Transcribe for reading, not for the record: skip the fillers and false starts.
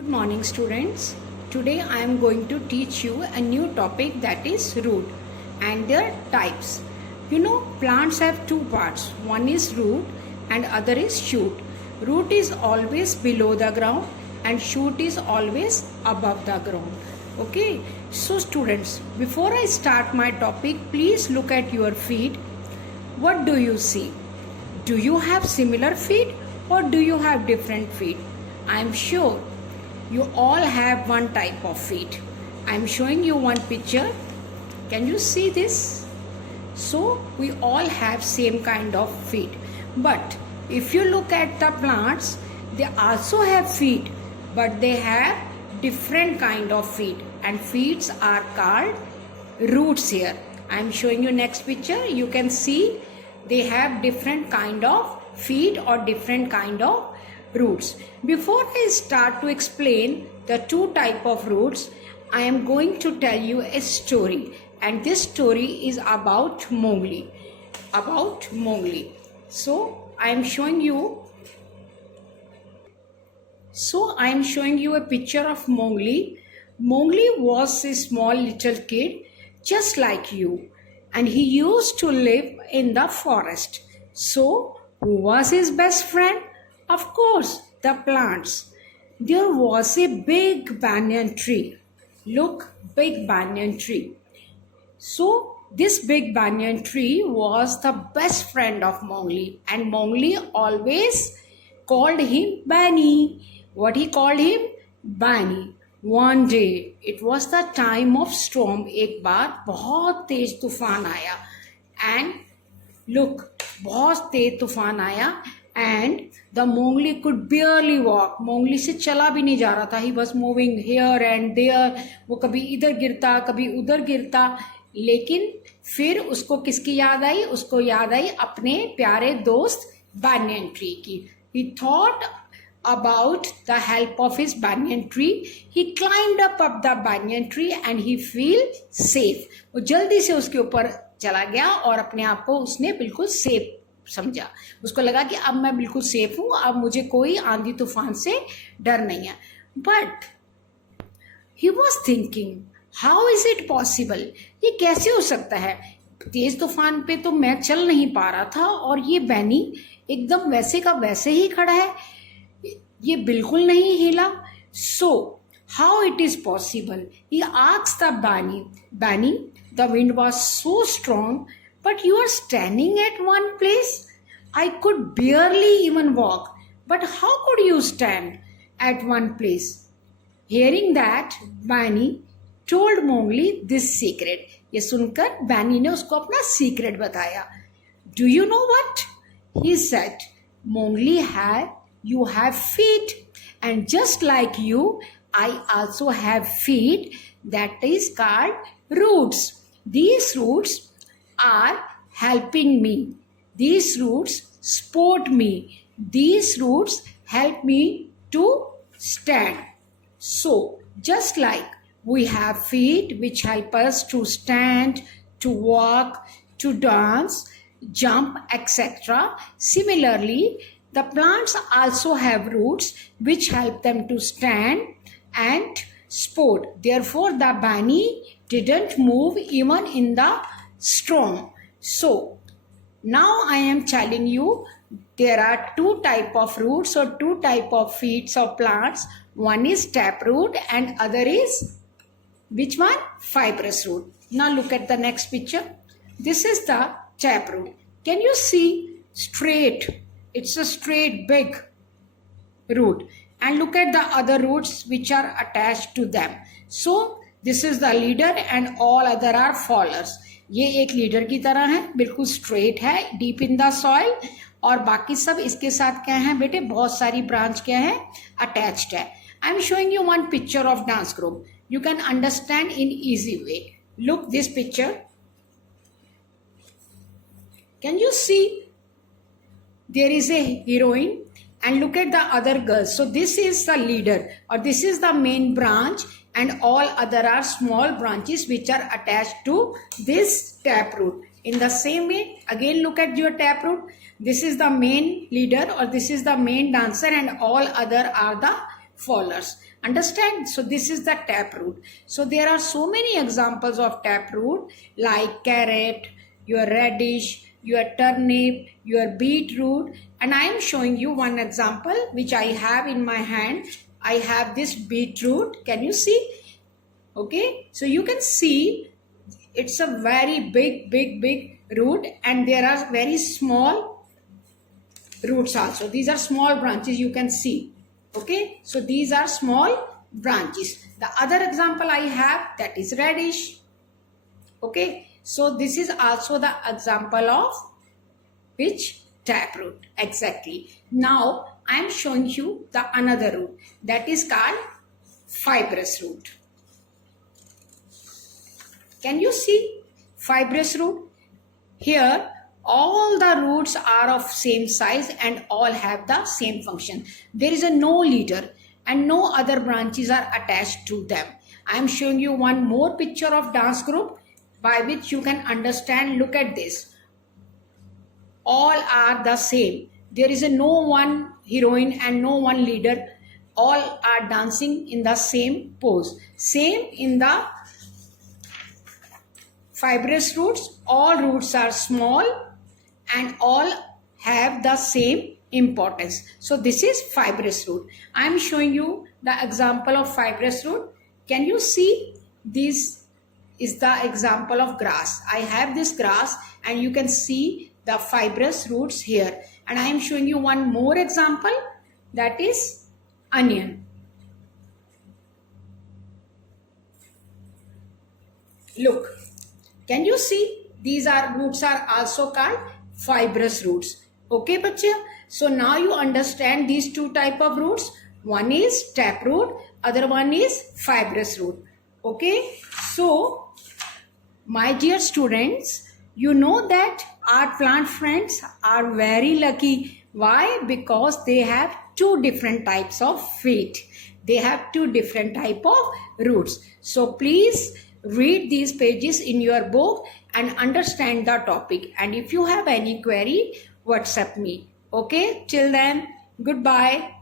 Good morning, students. Today I am going to teach you a new topic, that is root and their types. Plants have two parts. One is root and other is shoot. Root is always below the ground and shoot is always above the ground. Okay. So students, before I start my topic, please look at your feet. What do you see? Do you have similar feet or do you have different feet? I am sure you all have one type of feet. I am showing you one picture. Can you see this? So we all have same kind of feet. But if you look at the plants, they also have feet, but they have different kind of feet, and feet are called roots here. I am showing you next picture. You can see they have different kind of feet or different kind of roots. Before I start to explain the two type of roots, I am going to tell you a story, and this story is about Mowgli. So I am showing you a picture of Mowgli. Mowgli was a small little kid just like you, and he used to live in the forest. So who was his best friend? Of course, the plants. There was a big banyan tree. Look, big banyan tree. So this big banyan tree was the best friend of Mowgli, and Mowgli always called him Bani. What he called him? Bani. One day, it was the time of storm. एक बार बहुत तेज तूफान आया, and look, बहुत तेज तूफान आया, and the Mowgli could barely walk. Mowgli से चला भी नहीं जा रहा था. He was moving here and there. वो कभी इधर गिरता, कभी उधर गिरता. लेकिन फिर उसको किसकी याद आई? उसको याद आई अपने प्यारे दोस्त banyan tree की. He thought about the help of his banyan tree. He climbed up the banyan tree and he feel safe. वो जल्दी से उसके ऊपर चला गया और अपने आप को उसने बिल्कुल सेफ समझा. उसको लगा कि अब मैं बिल्कुल सेफ हूं, अब मुझे कोई आंधी तूफान से डर नहीं है. But he was thinking, how is it possible? ये कैसे हो सकता है? तेज तूफान पे तो मैं चल नहीं पा रहा था और ये बैनी एकदम वैसे का वैसे ही खड़ा है, ये बिल्कुल नहीं हिला. So how it is possible? He asked the Bani, the wind was so strong, but you are standing at one place. I could barely even walk, but how could you stand at one place? Hearing that, Bani told Mowgli this secret. ये सुनकर Bani ने उसको अपना secret बताया. Do you know what? He said, Mowgli, you have feet, and just like you, I also have feet. That is called roots. These roots are helping me. These roots support me. These roots help me to stand. So, just like we have feet which help us to stand, to walk, to dance, jump, etc. Similarly, the plants also have roots which help them to stand and support. Therefore, the Bani didn't move even in the storm. So, now I am telling you there are two type of roots or two type of feet of plants. One is taproot and other is which one? Fibrous root. Now look at the next picture. This is the taproot. Can you see straight? It's a straight big root. And look at the other roots which are attached to them. So this is the leader and all other are followers. ये एक leader की तरह है, बिल्कुल straight है, deep in the soil, और बाकी सब इसके साथ क्या है बेटे? बहुत सारी ब्रांच क्या है? अटैच्ड है. I am showing you one picture of dance group. You can understand in easy way. Look this picture. Can you see? There is a heroine and look at the other girls. So this is the leader or this is the main branch and all other are small branches which are attached to this taproot. In the same way, again look at your taproot. This is the main leader or this is the main dancer and all other are the followers. Understand? So this is the taproot. So there are so many examples of taproot like carrot, your radish, your turnip, your beetroot, and I am showing you one example which I have in my hand. I have this beetroot. Can you see? Okay, so you can see it's a very big root, and there are very small roots also. These are small branches, you can see. Okay, so these are small branches. The other example I have, that is radish. Okay, so this is also the example of which? Taproot. Exactly. Now I am showing you the another root, that is called fibrous root. Can you see fibrous root? Here all the roots are of same size and all have the same function. There is a no leader and no other branches are attached to them. I am showing you one more picture of dance group by which you can understand. Look at this. All are the same. There is a no one heroine and no one leader. All are dancing in the same pose. Same in the fibrous roots. All roots are small and all have the same importance. So this is fibrous root. I am showing you the example of fibrous root. Can you see? This is the example of grass. I have this grass and you can see the fibrous roots here. And I am showing you one more example, that is onion. Look, can you see? These are roots are also called fibrous roots. Okay, bache? So now you understand these two type of roots. One is taproot, other one is fibrous root. Okay, so my dear students, you know that our plant friends are very lucky. Why? Because they have two different types of feet. They have two different type of roots. So please read these pages in your book and understand the topic. And if you have any query, WhatsApp me. Okay, till then, goodbye.